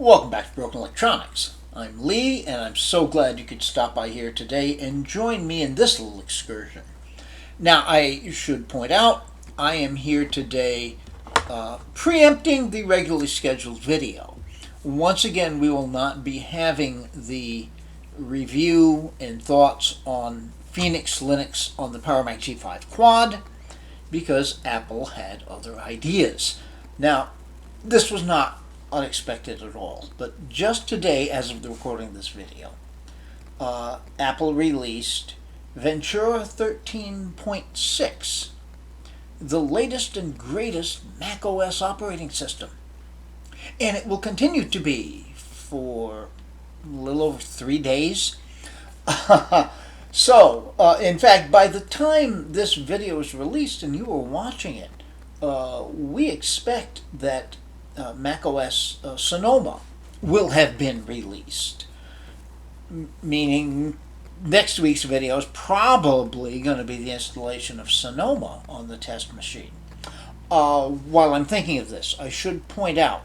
Welcome back to Broken Electronics. I'm Lee, and I'm so glad you could stop by here today and join me in this little excursion. Now, I should point out, I am here today preempting the regularly scheduled video. Once again, we will not be having the review and thoughts on Phoenix Linux on the Power Mac G5 Quad because Apple had other ideas. Now, this was not unexpected at all, but just today, as of the recording of this video, Apple released Ventura 13.6, the latest and greatest Mac OS operating system. And it will continue to be for a little over 3 days. So, in fact, by the time this video is released and you are watching it, we expect that macOS Sonoma will have been released, meaning next week's video is probably going to be the installation of Sonoma on the test machine. While I'm thinking of this, I should point out,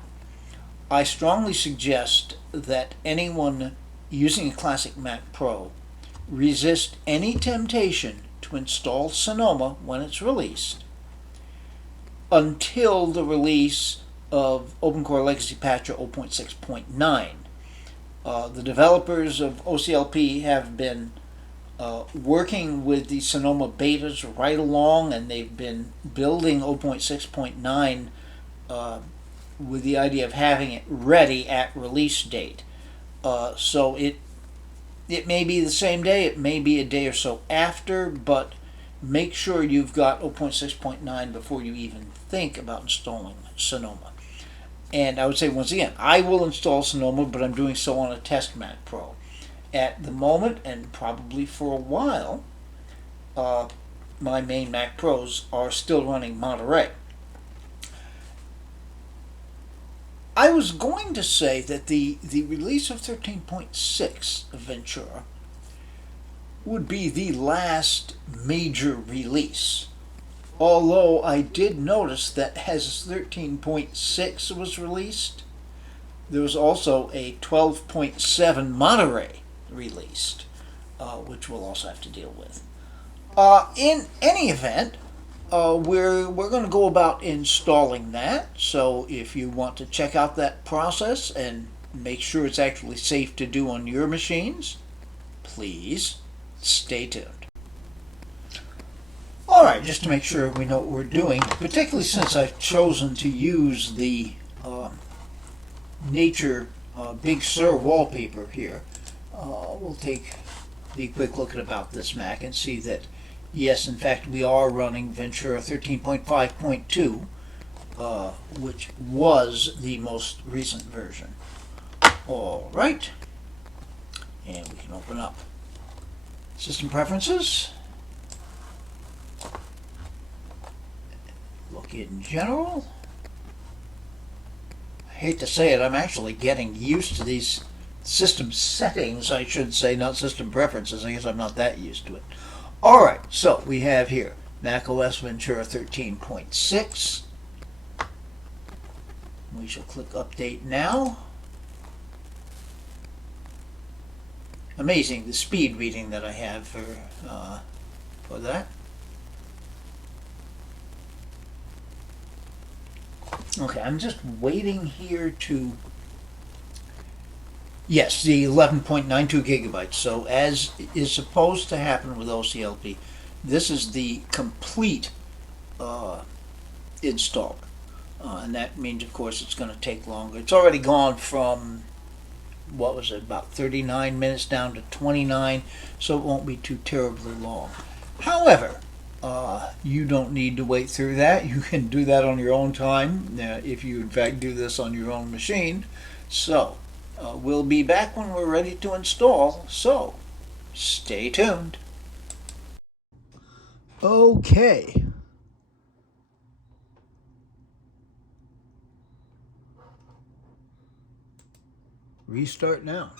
I strongly suggest that anyone using a classic Mac Pro resist any temptation to install Sonoma when it's released until the release of OpenCore Legacy Patcher 0.6.9. The developers of OCLP have been working with the Sonoma betas right along, and they've been building 0.6.9 with the idea of having it ready at release date. So it may be the same day, it may be a day or so after, but make sure you've got 0.6.9 before you even think about installing Sonoma. And I would say, once again, I will install Sonoma, but I'm doing so on a test Mac Pro. At the moment, and probably for a while, my main Mac Pros are still running Monterey. I was going to say that the release of 13.6 of Ventura would be the last major release. Although I did notice that as 13.6 was released, there was also a 12.7 Monterey released, which we'll also have to deal with. In any event, we're going to go about installing that. So if you want to check out that process and make sure it's actually safe to do on your machines, please stay tuned. Alright, just to make sure we know what we're doing, particularly since I've chosen to use the Nature Big Sur wallpaper here, we'll take the quick look at About This Mac and see that, yes, in fact, we are running Ventura 13.5.2, which was the most recent version. Alright, and we can open up System Preferences. Look in general. I hate to say it, I'm actually getting used to these system settings, I should say, not system preferences. I guess I'm not that used to it. Alright, so we have here macOS Ventura 13.6. We shall click Update Now. Amazing the speed reading that I have for that. Okay, I'm just waiting here to... Yes, the 11.92 gigabytes. So as is supposed to happen with OCLP, this is the complete install. And that means, of course, it's going to take longer. It's already gone from, what was it, about 39 minutes down to 29, so it won't be too terribly long. However, you don't need to wait through that. You can do that on your own time if you in fact do this on your own machine. So we'll be back when we're ready to install, so stay tuned. Okay. Restart now.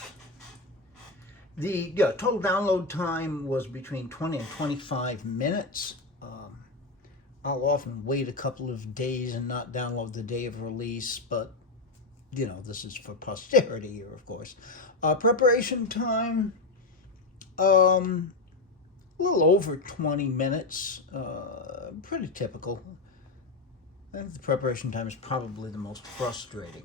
The total download time was between 20 and 25 minutes. I'll often wait a couple of days and not download the day of release, but you know, this is for posterity here, of course. Preparation time, a little over 20 minutes. Pretty typical. I think the preparation time is probably the most frustrating.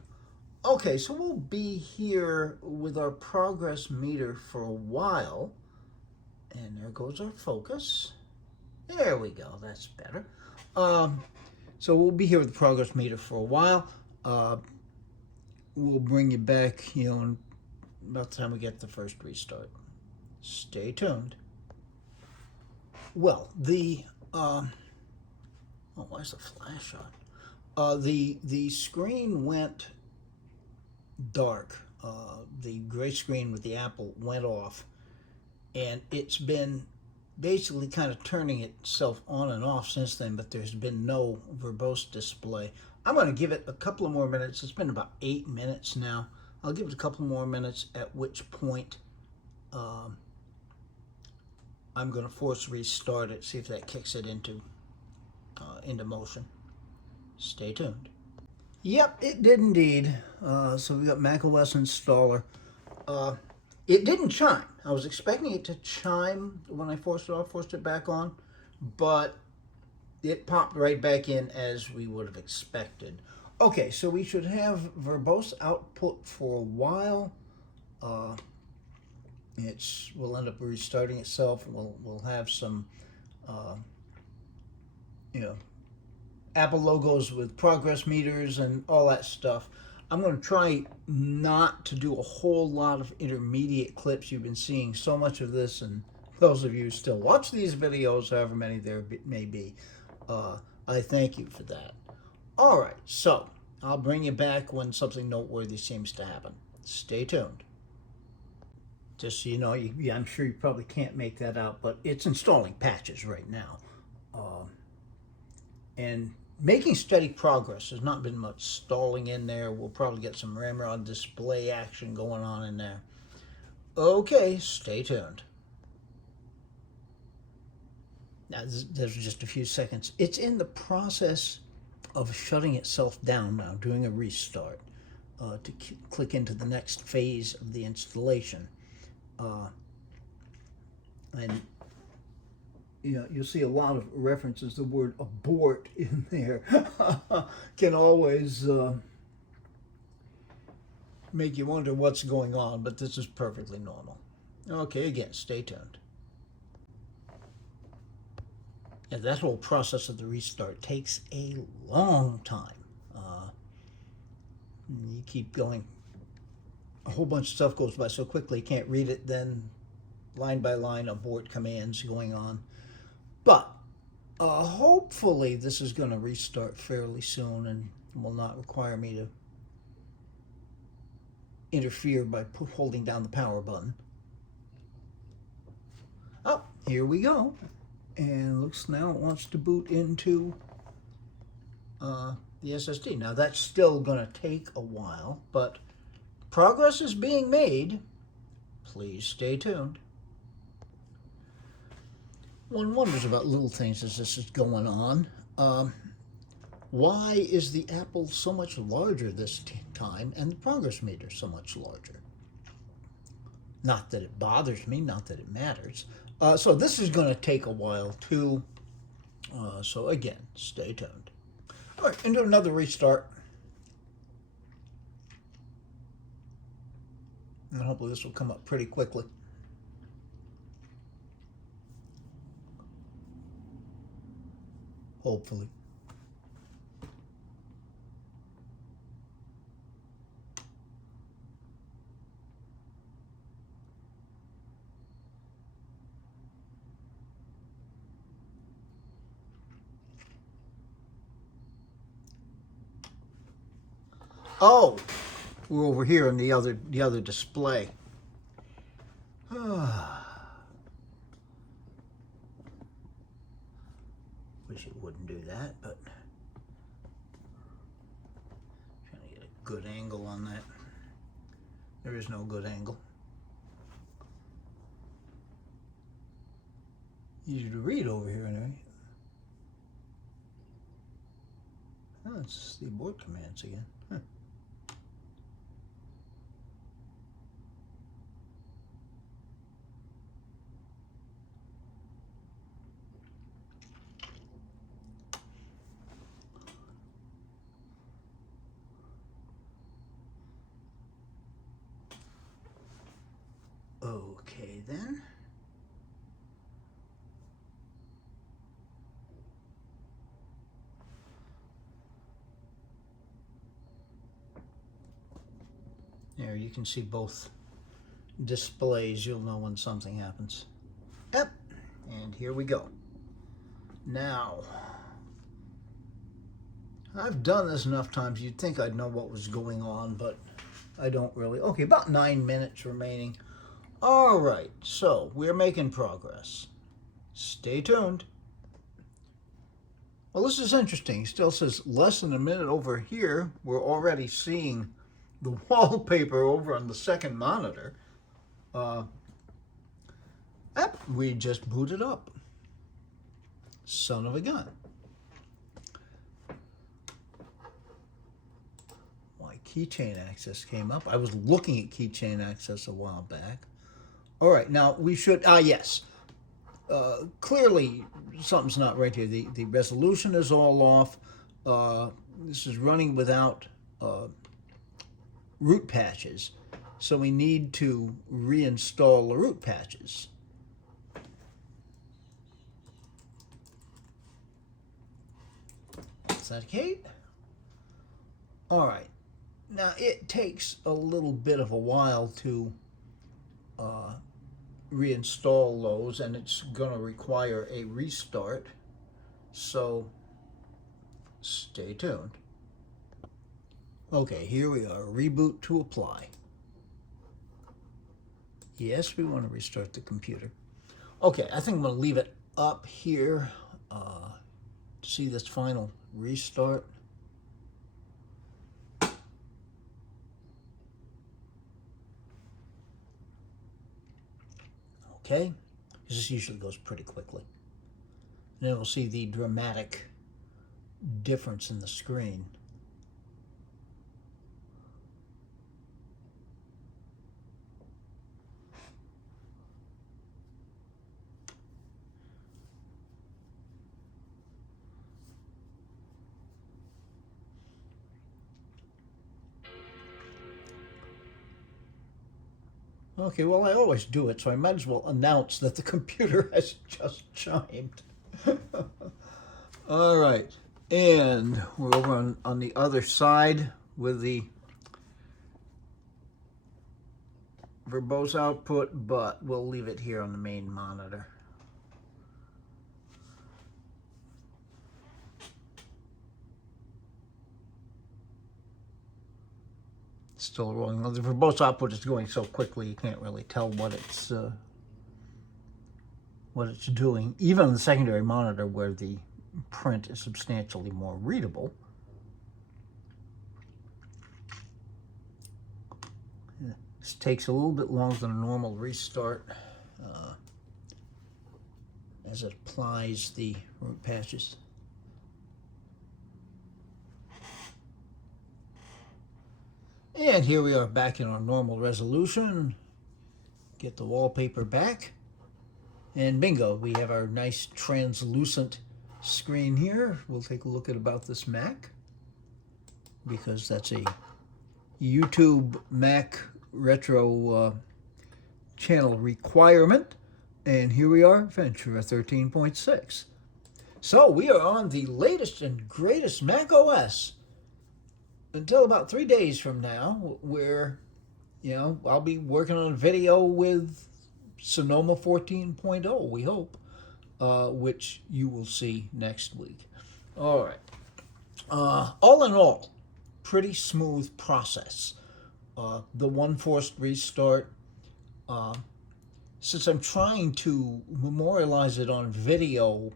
Okay, so we'll be here with our progress meter for a while. And there goes our focus. There we go, that's better. So we'll be here with the progress meter for a while. We'll bring you back, you know, about the time we get the first restart. Stay tuned. Well, oh, why is the flash on? The screen went dark. The gray screen with the apple went off, and it's been basically kind of turning itself on and off since then, but there's been no verbose display. I'm going to give it a couple of more minutes. It's been about 8 minutes now. I'll give it a couple more minutes, at which point I'm going to force restart it, see if that kicks it into motion. Stay tuned. Yep, it did indeed. So we got macOS installer. It didn't chime. I was expecting it to chime when I forced it off, forced it back on, but it popped right back in as we would have expected. Okay, so we should have verbose output for a while. Will end up restarting itself. We'll have some, you know, Apple logos with progress meters and all that stuff. I'm going to try not to do a whole lot of intermediate clips. You've been seeing so much of this, and those of you who still watch these videos, however many there may be, I thank you for that. All right, so I'll bring you back when something noteworthy seems to happen. Stay tuned. Just so you know, I'm sure you probably can't make that out, but it's installing patches right now. And making steady progress. There's not been much stalling in there. We'll probably get some ramrod display action going on in there. Okay, stay tuned. Now, there's just a few seconds. It's in the process of shutting itself down now, doing a restart to click into the next phase of the installation. And you know, you'll see a lot of references. The word abort in there can always make you wonder what's going on, but this is perfectly normal. Okay, again, stay tuned. And that whole process of the restart takes a long time. You keep going. A whole bunch of stuff goes by so quickly you can't read it, then line by line abort commands going on. But hopefully this is going to restart fairly soon and will not require me to interfere by holding down the power button. Oh, here we go. And looks now it wants to boot into the SSD. Now that's still going to take a while, but progress is being made. Please stay tuned. One wonders about little things as this is going on. Why is the Apple so much larger this time and the progress meter so much larger? Not that it bothers me, not that it matters. So this is going to take a while too. So again, stay tuned. All right, into another restart. And hopefully this will come up pretty quickly. Hopefully. Oh, we're over here in the other display. Wish it wouldn't do that, but trying to get a good angle on that. There is no good angle. Easy to read over here anyway. Oh, it's the abort commands again. Huh. Okay then. There, you can see both displays. You'll know when something happens. Yep, and here we go. Now, I've done this enough times, you'd think I'd know what was going on, but I don't really. Okay, about 9 minutes remaining. All right, so we're making progress. Stay tuned. Well, this is interesting. It still says less than a minute over here. We're already seeing the wallpaper over on the second monitor. We just booted up. Son of a gun. My keychain access came up. I was looking at keychain access a while back. All right, now we should, yes. Clearly something's not right here. The resolution is all off. This is running without root patches. So we need to reinstall the root patches. Authenticate. All right. Now it takes a little bit of a while to reinstall those, and it's going to require a restart. So stay tuned. Okay, here we are. Reboot to apply. Yes, we want to restart the computer. Okay, I think I'm going to leave it up here to see this final restart. Okay, this usually goes pretty quickly. And then we'll see the dramatic difference in the screen. Okay, well, I always do it, so I might as well announce that the computer has just chimed. All right, and we're over on the other side with the verbose output, but we'll leave it here on the main monitor. Still rolling. The verbose output is going so quickly you can't really tell what it's doing. Even on the secondary monitor, where the print is substantially more readable. This takes a little bit longer than a normal restart as it applies the root patches. And here we are back in our normal resolution. Get the wallpaper back. And bingo, we have our nice translucent screen here. We'll take a look at about this Mac, because that's a YouTube Mac retro channel requirement. And here we are, Ventura 13.6. So we are on the latest and greatest Mac OS until about 3 days from now, where, I'll be working on a video with Sonoma 14.0, we hope, which you will see next week. All right. All in all, pretty smooth process. The one forced restart, since I'm trying to memorialize it on video,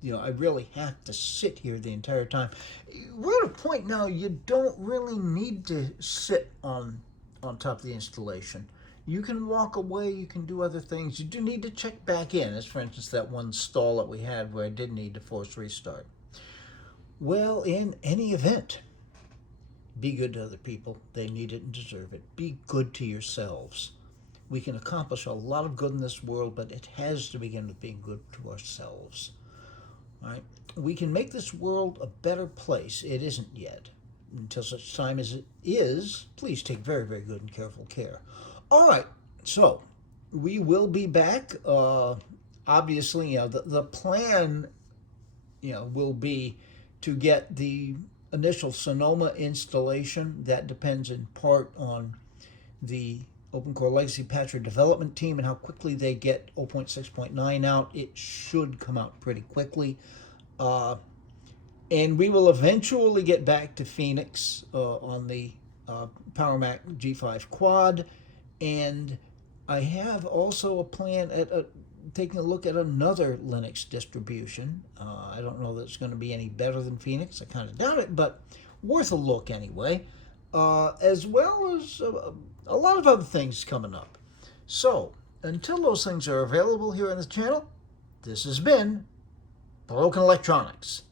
I really have to sit here the entire time. We're at a point now you don't really need to sit on top of the installation. You can walk away, you can do other things. You do need to check back in, as for instance that one stall that we had where I did need to force restart. Well, in any event, be good to other people. They need it and deserve it. Be good to yourselves. We can accomplish a lot of good in this world, but it has to begin with being good to ourselves. All right? We can make this world a better place. It isn't yet. Until such time as it is, please take very, very good and careful care. All right, so we will be back. Obviously, the plan, will be to get the initial Sonoma installation. That depends in part on the Open Core Legacy Patcher development team and how quickly they get 0.6.9 out. It should come out pretty quickly. And we will eventually get back to Phoenix on the PowerMac G5 Quad. And I have also a plan at taking a look at another Linux distribution. I don't know that it's going to be any better than Phoenix. I kind of doubt it, but worth a look anyway. As well as a lot of other things coming up. So, until those things are available here on the channel, this has been Broken Electronics.